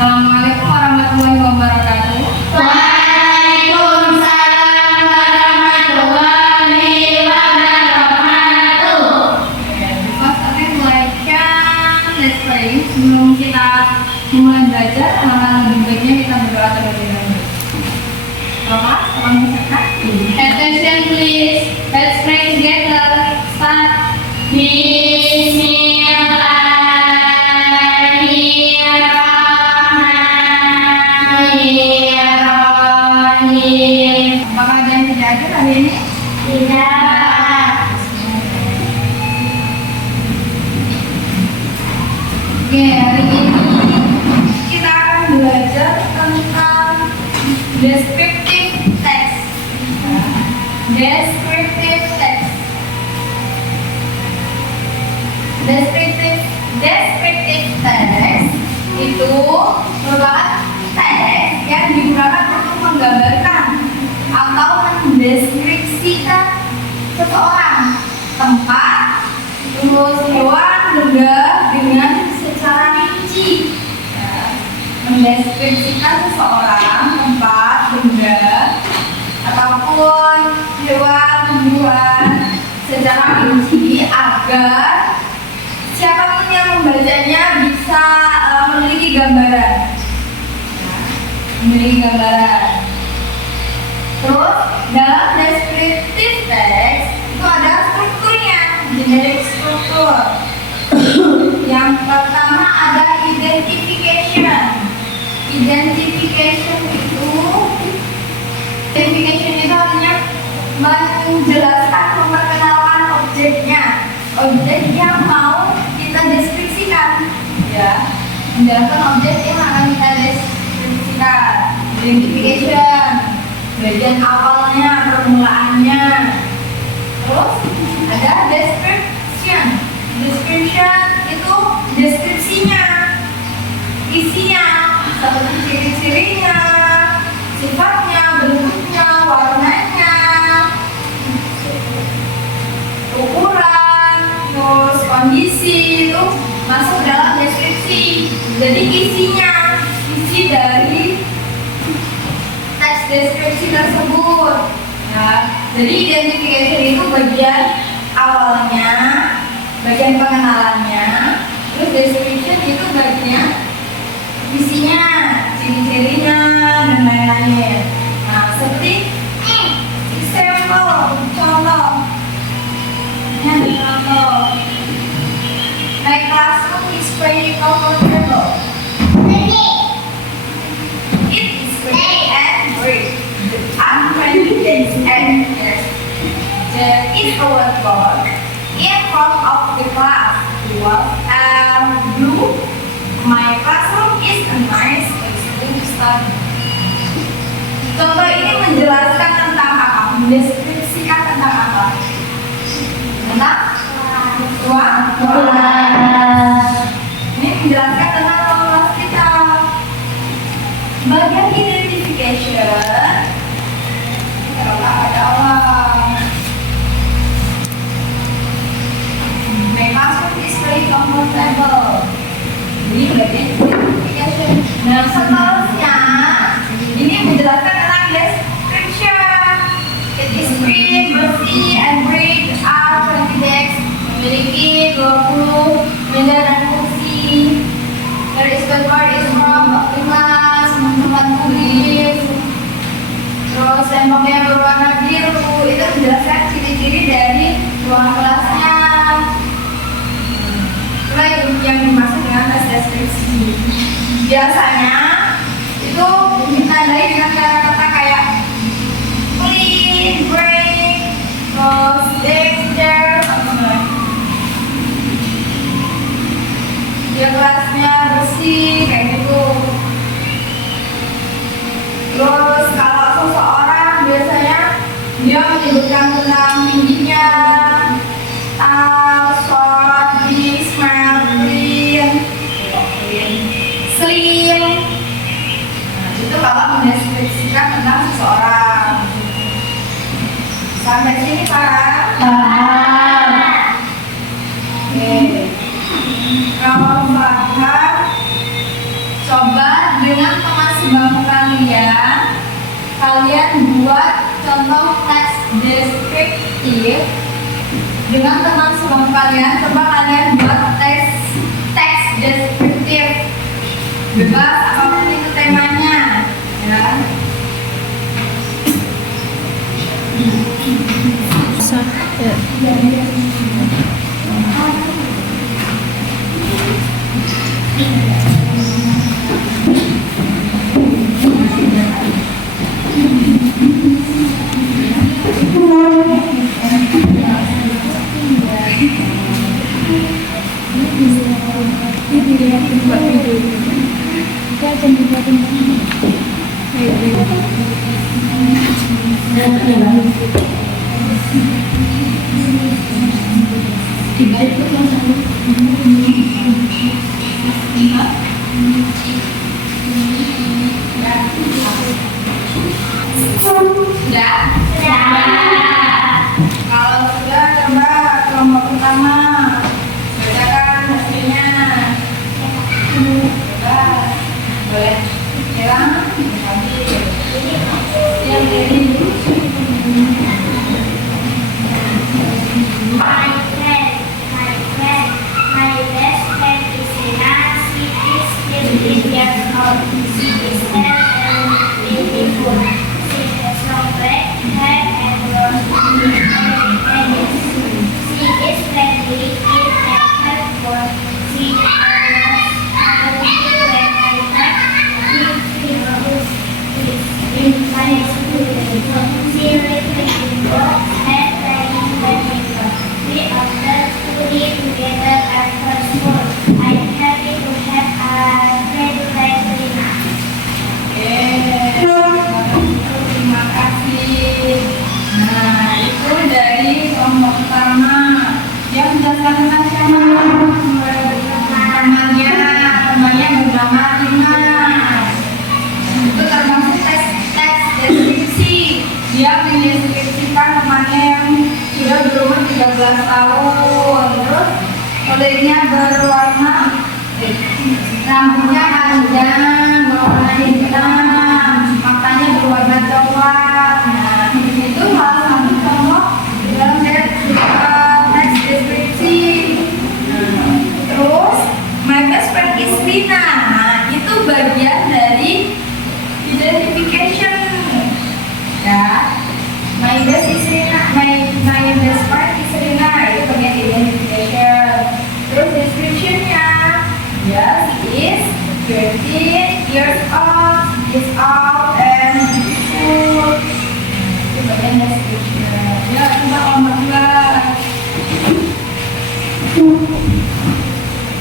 Assalamualaikum warahmatullahi wabarakatuh. Waalaikumsalam warahmatullahi wabarakatuh. Because let's pray. Sebelum kita mulai belajar, lebih baiknya kita berdoa terlebih dahulu. Bapak, tolong disertai. Attention please. Let's pray together. Start. Bismillahirrahmanirrahim. Apakah ada yang tidak hadir hari ini? Tidak. Oke, hari ini kita akan belajar tentang descriptive text. Descriptive text. Descriptive text itu merupakan teks yang digunakan untuk menggambarkan atau mendeskripsikan seseorang, tempat, terus hewan, benda dengan secara rinci. Mendeskripsikan seseorang, tempat, benda, ataupun hewan, tumbuhan secara rinci agar siapapun yang membacanya bisa memiliki gambaran. Terus dalam descriptive text itu ada strukturnya, generic struktur. Yang pertama ada identification. Identification itu artinya menjelaskan, memperkenalkan objeknya, objek yang mau kita deskripsikan, ya, menjelaskan objek yang akan kita deskripsikan. Identification, bagian awalnya, permulaannya. Terus ada description. Description itu deskripsinya, isinya, seperti ciri-cirinya, sifatnya, bentuknya, warnanya, ukuran, terus kondisi itu masuk dalam deskripsi. Jadi isinya, isi dari teks deskripsi tersebut. Nah, jadi identification itu bagian awalnya, bagian pengenalannya. Terus description itu bagian isinya, ciri-cirinya, dan lain-lain. Nah, seperti example, contoh. My classroom is very comfortable. It is very and great. Unfriendly days and years. There is a whiteboard in front of the class. Blue. My classroom is a nice place to study. Contoh ini menjelaskan tentang apa? Mendeskripsikan tentang apa? Tentang ruang kelas. Ini menjelaskan tentang ruang kelas kita. Bagian identification ada orang. My classroom is very comfortable. Ini bagian identification. Nah, seterusnya ini menjelaskan tentang description. It is clean, bersih, and bright. Are 20 desks, memiliki 20 meja dan kursi. There is whiteboard is from kelas, tempat tulis. Terus temboknya berwarna biru. Itu menjelaskan ciri-ciri dari ruang kelasnya. Itulah yang dimaksud dengan tes deskripsi. Biasanya itu ditandai dengan kata-kata kayak clean, bright, terus texture, dia kelasnya bersih kayak gitu. Terus kalau seseorang biasanya dia menyebutkan tentang tingginya, short, big, small, slim. Nah, itu kalau mendeskripsikan tentang seseorang. Sampai sini paham? Oke. Kalau paham, coba dengan teman sebangku kalian, kalian buat contoh teks deskriptif. Dengan teman sebangku kalian, coba kalian buat teks deskriptif. Bebas apapun itu temanya, ya. Sudah? Kalau sudah, coba kelompok pertama bacakan hasilnya. Coba, boleh hilang, ambil. Yang ini. My best friend is Sina. She is 15 years old. She is tall and beautiful. She has long black hair and brown eyes. She is friendly, cute, and helpful. She always when I have in my school. She reads books and playing badminton. We often study together after school. I'm happy to have a friend like Rina. Terima kasih. Nah, itu dari kelompok pertama. Yang menjelaskan tentang siapa? Temannya bernama Rina. Itu termasuk teks deskripsi. Dia mendeskripsikan temannya yang sudah berumur 13 tahun. Terus kulitnya berwarna, rambutnya panjang, berwarna hitam, matanya berwarna coklat. Nah, itu salah satu contoh dalam teks deskripsi. Terus, my best friend is Rina. Nah, itu bagian dari identification. Ya, my best is Rina. My best friend is Rina. Itu bagian identification. Terus description-nya, yes, is 13 years old, is out and beautiful. Itu bagian description. Ya, coba kelompok 2.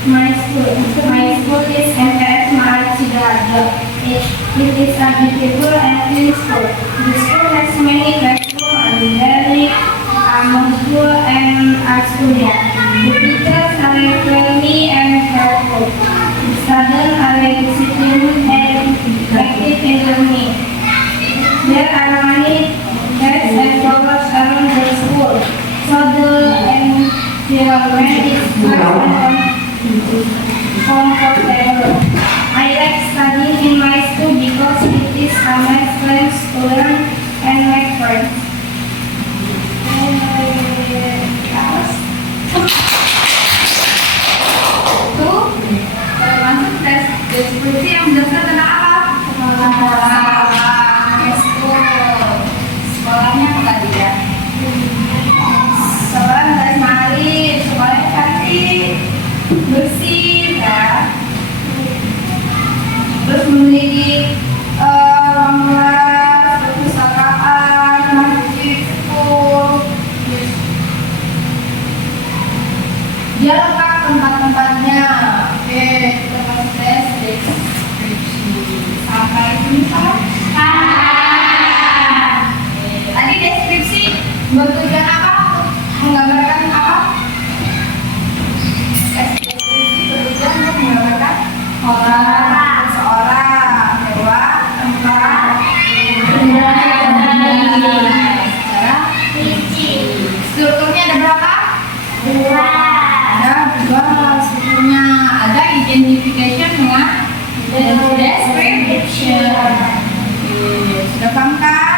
My school is MTS Maharaj Siddhartha. It is a beautiful and clean school. The school has many classrooms, library, art school, and art studio. The teachers are friendly and helpful. The students are disciplined and active in learning. There are many pets and flowers around the school, so the environment is pleasant and comfortable. I like studying in my school because it is a nice place to learn and make friends. Itu termasuk tes deskripsi yang menjelaskan tentang apa? Sekolahnya apa tadi ya? Sekolah dari Marin, sekolahnya cantik, bersih ya. Terus memiliki ruang kelas, perpustakaan, masjid, school. Dia lengkap tempat-tempatnya. Oke, kita masuk tes deskripsi. Sampai sini kan? Tadi deskripsi bertujuan apa? Menggambarkan apa? Tes deskripsi bertujuan untuk menggambarkan orang, seorang, hewan, tempat, secara Rinci. strukturnya ada berapa? 2. Ada 2 strukturnya. Ada identification dengan Description. Oke, sudah paham kan?